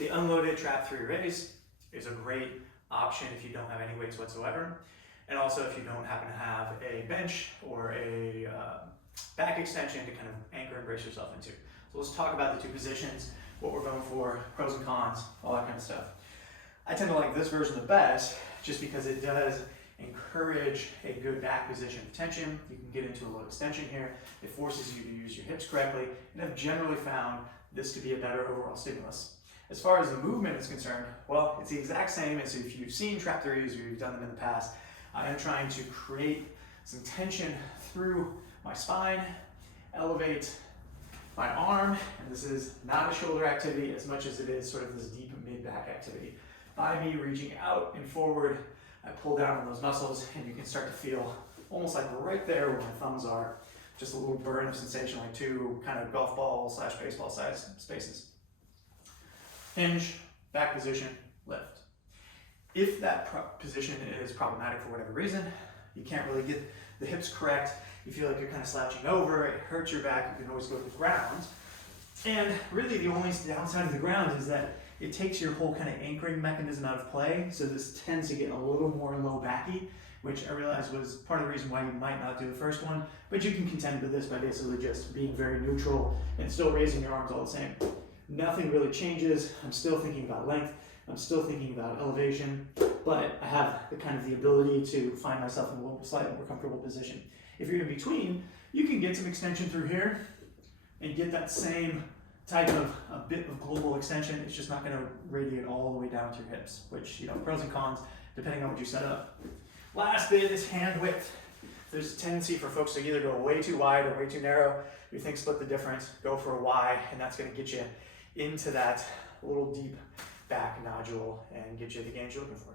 The unloaded trap 3 raise is a great option if you don't have any weights whatsoever. And also if you don't happen to have a bench or a back extension to kind of anchor and brace yourself into. So let's talk about the two positions, what we're going for, pros and cons, all that kind of stuff. I tend to like this version the best just because it does encourage a good back position of tension. You can get into a low extension here. It forces you to use your hips correctly, and I've generally found this to be a better overall stimulus. As far as the movement is concerned, well, it's the exact same as if you've seen trap 3s or you've done them in the past. I am trying to create some tension through my spine, elevate my arm, and this is not a shoulder activity as much as it is sort of this deep mid-back activity. By me reaching out and forward, I pull down on those muscles, and you can start to feel almost like right there where my thumbs are, just a little burn of sensation, like two kind of golf ball / baseball size spaces. Hinge, back position, lift. If that position is problematic for whatever reason, you can't really get the hips correct, you feel like you're kind of slouching over, it hurts your back, you can always go to the ground. And really the only downside of the ground is that it takes your whole kind of anchoring mechanism out of play, so this tends to get a little more low backy, which I realized was part of the reason why you might not do the first one, but you can contend with this by basically just being very neutral and still raising your arms all the same. Nothing really changes. I'm still thinking about length, I'm still thinking about elevation, but I have the ability to find myself in a little slightly more comfortable position. If you're in between, you can get some extension through here and get that same type of a bit of global extension. It's just not going to radiate all the way down to your hips, which, pros and cons depending on what you set up. Last bit is hand width. There's a tendency for folks to either go way too wide or way too narrow. You think split the difference, go for a Y, and that's going to get you into that little deep back nodule and get you the gains you're looking for.